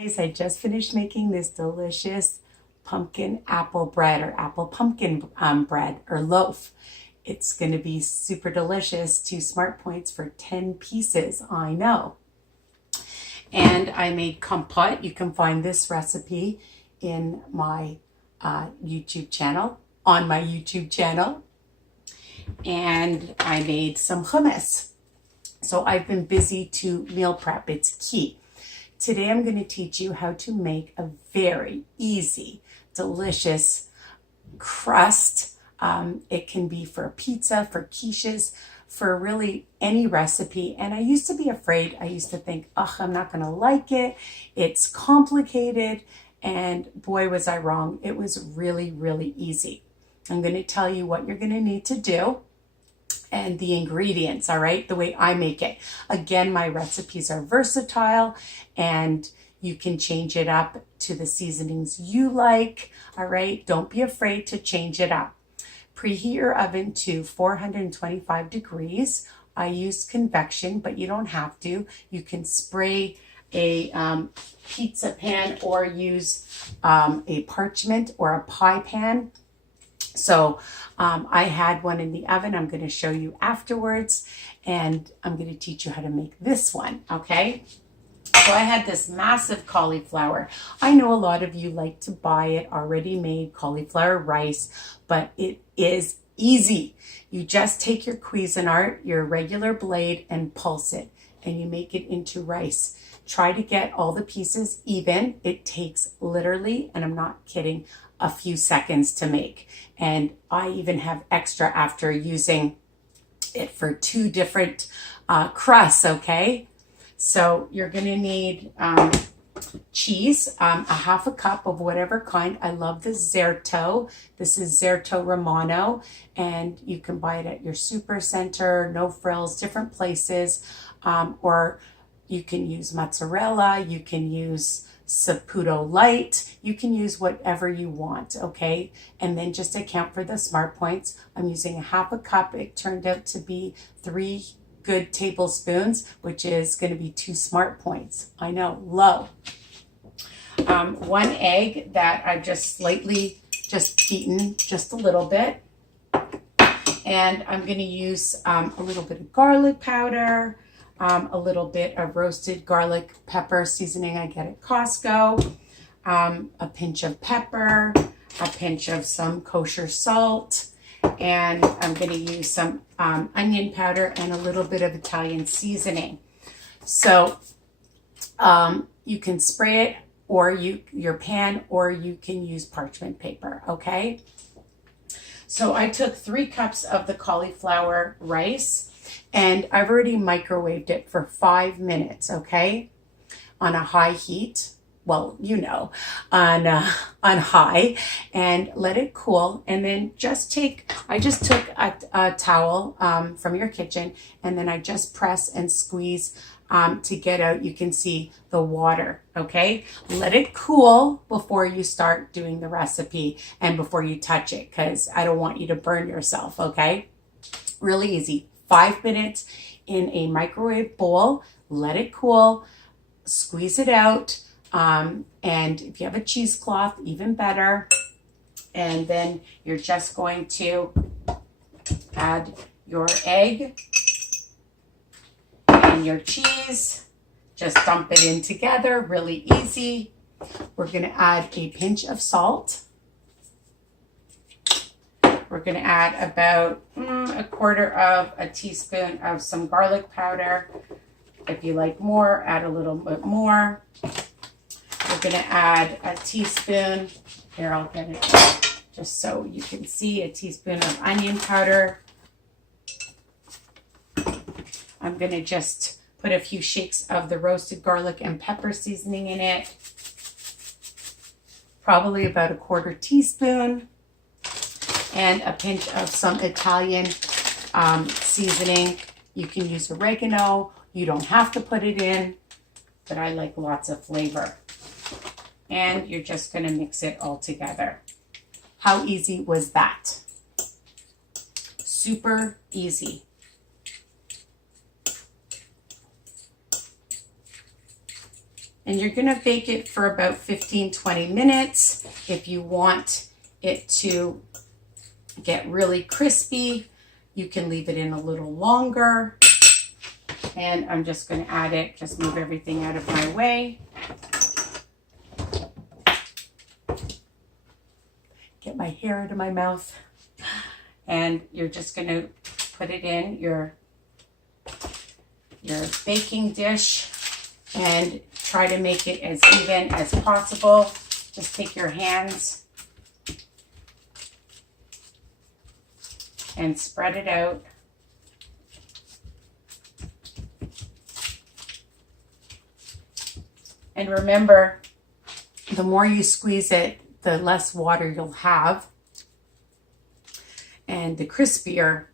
I just finished making this delicious pumpkin apple bread or apple pumpkin bread or loaf. It's going to be super delicious. 2 smart points for 10 pieces, I know. And I made compote. You can find this recipe in my YouTube channel, on my YouTube channel. And I made some hummus. So I've been busy to meal prep. It's key. Today I'm going to teach you how to make a very easy, delicious crust. It can be for pizza, for quiches, for really any recipe. And I used to be afraid. I used to think, oh, I'm not going to like it. It's complicated. And boy, was I wrong. It was really, really easy. I'm going to tell you what you're going to need to do and the ingredients, all right, the way I make it. Again, my recipes are versatile and you can change it up to the seasonings you like, all right? Don't be afraid to change it up. Preheat your oven to 425 degrees. I use convection, but you don't have to. You can spray a pizza pan or use a parchment or a pie pan. So I had one in the oven. I'm going to show you afterwards, and I'm going to teach you how to make this one, okay? So I had this massive cauliflower. I know a lot of you like to buy it already made cauliflower rice, but it is easy. You just take your Cuisinart, your regular blade, and pulse it, and you make it into rice. Try to get all the pieces even. It takes literally, and I'm not kidding, a few seconds to make. And I even have extra after using it for 2 different crusts, okay? So you're gonna need cheese, a half a cup of whatever kind. I love the ZERTO. This is ZERTO Romano, and you can buy it at your super center, No Frills, different places, or you can use mozzarella, you can use Saputo Light, you can use whatever you want, okay? And then just account for the smart points. I'm using a half a cup. It turned out to be 3 good tablespoons, which is going to be 2 smart points. I know, low. 1 egg that I've just slightly beaten just a little bit. And I'm going to use a little bit of garlic powder, a little bit of roasted garlic pepper seasoning I get at Costco, a pinch of pepper, a pinch of some kosher salt, and I'm going to use some onion powder and a little bit of Italian seasoning. So you can spray it or your pan, or you can use parchment paper, okay? So I took 3 cups of the cauliflower rice, and I've already microwaved it for 5 minutes, okay? On a high heat, well, you know, on high, and let it cool. And then I just took a towel from your kitchen, and then I just press and squeeze to get out, you can see the water, okay? Let it cool before you start doing the recipe and before you touch it, because I don't want you to burn yourself, okay? Really easy. 5 minutes in a microwave bowl, let it cool, squeeze it out, and if you have a cheesecloth, even better. And then you're just going to add your egg and your cheese. Just dump it in together, really easy. We're gonna add a pinch of salt. We're going to add about 1/4 teaspoon of some garlic powder. If you like more, add a little bit more. We're going to add a teaspoon. Here, I'll get it just so you can see, a teaspoon of onion powder. I'm going to just put a few shakes of the roasted garlic and pepper seasoning in it. Probably about 1/4 teaspoon. And a pinch of some Italian seasoning. You can use oregano. You don't have to put it in, but I like lots of flavor. And you're just going to mix it all together. How easy was that? Super easy. And you're gonna bake it for about 15-20 minutes. If you want it to get really crispy, you can leave it in a little longer. And I'm just gonna add it, just move everything out of my way. Get my hair out of my mouth. And you're just gonna put it in your baking dish and try to make it as even as possible. Just take your hands and spread it out. And remember, the more you squeeze it, the less water you'll have and the crispier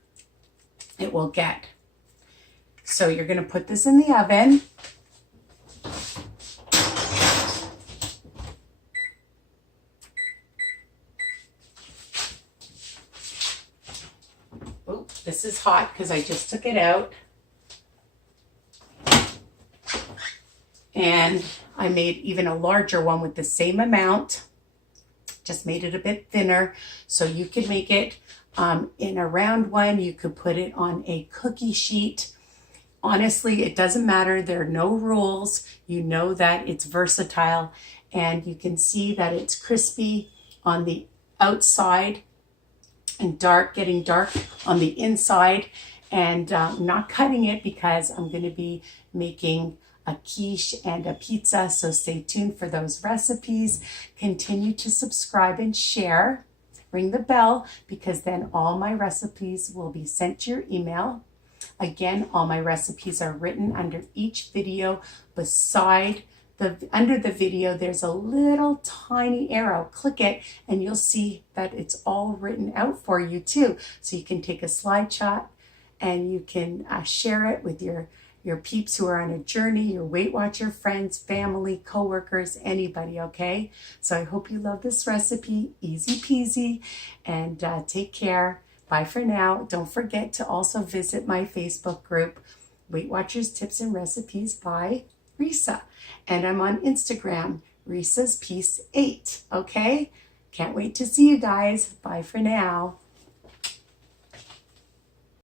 it will get. So you're going to put this in the oven. Oh, this is hot because I just took it out. And I made even a larger one with the same amount. Just made it a bit thinner. So you could make it in a round one. You could put it on a cookie sheet. Honestly, it doesn't matter. There are no rules. You know that it's versatile. And you can see that it's crispy on the outside and getting dark on the inside. And I'm not cutting it because I'm going to be making a quiche and a pizza, so stay tuned for those recipes. Continue to subscribe and share. Ring the bell because then all my recipes will be sent to your email. Again, all my recipes are written under each video. Under the video, there's a little tiny arrow. Click it and you'll see that it's all written out for you too. So you can take a slideshot and you can share it with your peeps who are on a journey, your Weight Watcher friends, family, coworkers, anybody, okay? So I hope you love this recipe, easy peasy, and take care. Bye for now. Don't forget to also visit my Facebook group, Weight Watchers Tips and Recipes by Risa. And I'm on Instagram, Risa's Piece 8, okay? Can't wait to see you guys. Bye for now.